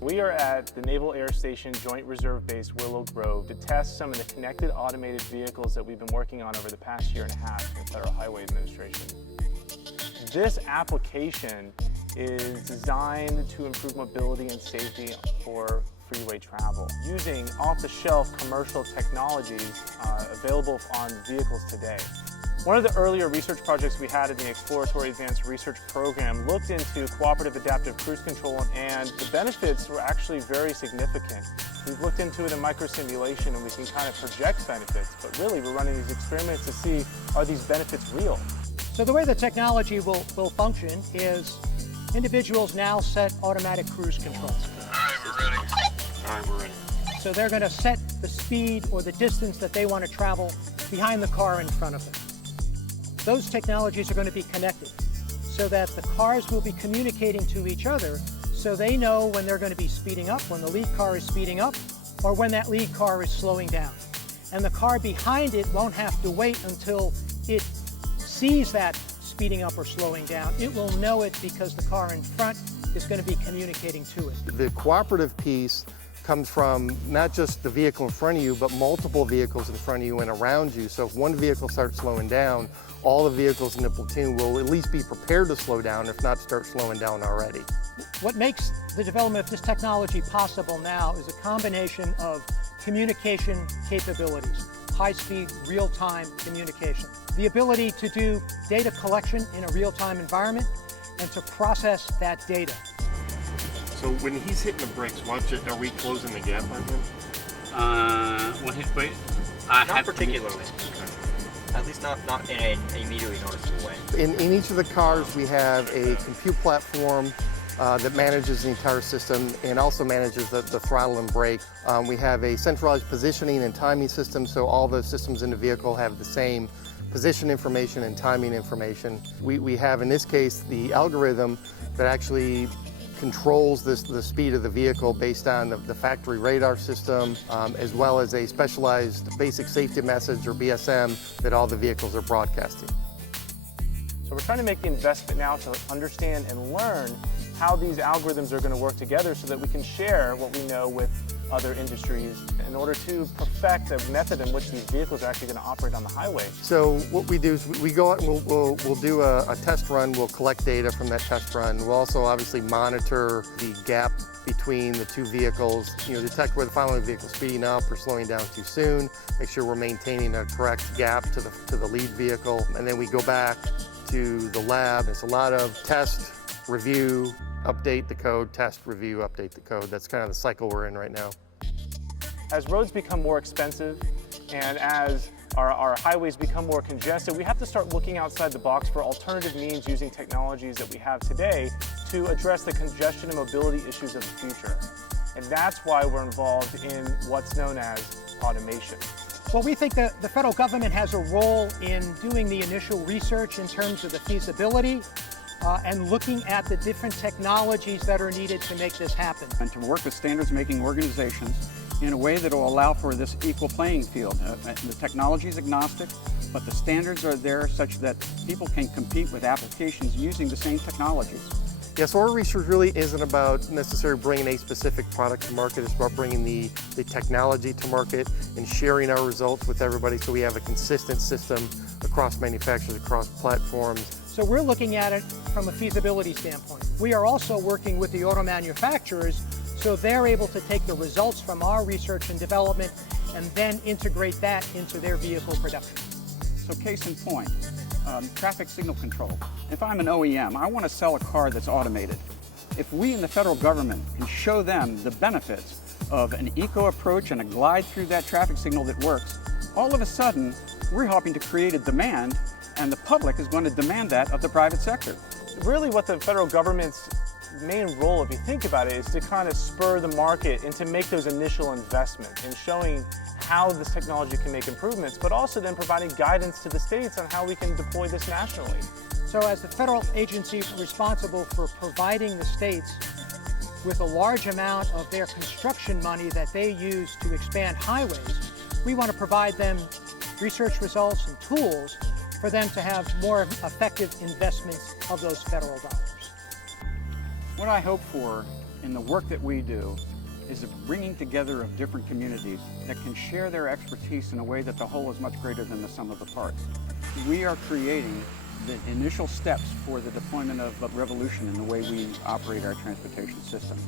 We are at the Naval Air Station Joint Reserve Base Willow Grove to test some of the connected automated vehicles that we've been working on over the past year and a half in the Federal Highway Administration. This application is designed to improve mobility and safety for freeway travel using off-the-shelf commercial technologies available on vehicles today. One of the earlier research projects we had in the Exploratory Advanced Research Program looked into cooperative adaptive cruise control, and the benefits were actually very significant. We've looked into it in microsimulation and we can kind of project benefits, but really we're running these experiments to see, are these benefits real? So the way the technology will function is individuals now set automatic cruise controls. All right, we're ready. All right, we're ready. So they're going to set the speed or the distance that they want to travel behind the car in front of them. Those technologies are going to be connected so that the cars will be communicating to each other so they know when they're going to be speeding up, when the lead car is speeding up, or when that lead car is slowing down. And the car behind it won't have to wait until it sees that speeding up or slowing down. It will know it because the car in front is going to be communicating to it. The cooperative piece comes from not just the vehicle in front of you, but multiple vehicles in front of you and around you. So if one vehicle starts slowing down, all the vehicles in the platoon will at least be prepared to slow down, if not start slowing down already. What makes the development of this technology possible now is a combination of communication capabilities, high-speed, real-time communication, the ability to do data collection in a real-time environment, and to process that data. So when he's hitting the brakes, watch it. Are we closing the gap on him? When his brake? Not particularly. Okay. At least not in an immediately noticeable way. In each of the cars, we have a compute platform that manages the entire system and also manages the throttle and brake. We have a centralized positioning and timing system, so all the systems in the vehicle have the same position information and timing information. We have, in this case, the algorithm that actually controls the speed of the vehicle based on the factory radar system, as well as a specialized basic safety message, or BSM, that all the vehicles are broadcasting. So we're trying to make the investment now to understand and learn how these algorithms are going to work together so that we can share what we know with other industries in order to perfect a method in which these vehicles are actually going to operate on the highway. So what we do is we go out and we'll do a test run. We'll collect data from that test run. We'll also obviously monitor the gap between the two vehicles, detect where the following vehicle is speeding up or slowing down too soon, make sure we're maintaining a correct gap to the lead vehicle, and then we go back to the lab. It's a lot of test, review, update the code, test, review, update the code. That's kind of the cycle we're in right now. As roads become more expensive and as our highways become more congested, we have to start looking outside the box for alternative means using technologies that we have today to address the congestion and mobility issues of the future. And that's why we're involved in what's known as automation. Well, we think that the federal government has a role in doing the initial research in terms of the feasibility and looking at the different technologies that are needed to make this happen. And to work with standards-making organizations in a way that will allow for this equal playing field. The technology is agnostic, but the standards are there such that people can compete with applications using the same technologies. Yeah, so our research really isn't about necessarily bringing a specific product to market. It's about bringing the technology to market and sharing our results with everybody so we have a consistent system across manufacturers, across platforms. So we're looking at it from a feasibility standpoint. We are also working with the auto manufacturers so they're able to take the results from our research and development and then integrate that into their vehicle production. So case in point, traffic signal control. If I'm an OEM, I want to sell a car that's automated. If we in the federal government can show them the benefits of an eco approach and a glide through that traffic signal that works, all of a sudden we're helping to create a demand, and the public is going to demand that of the private sector. Really what the federal government's main role, if you think about it, is to kind of spur the market and to make those initial investments in showing how this technology can make improvements, but also then providing guidance to the states on how we can deploy this nationally. So as the federal agency responsible for providing the states with a large amount of their construction money that they use to expand highways, we want to provide them research results and tools for them to have more effective investments of those federal dollars. What I hope for in the work that we do is the bringing together of different communities that can share their expertise in a way that the whole is much greater than the sum of the parts. We are creating the initial steps for the deployment of revolution in the way we operate our transportation system.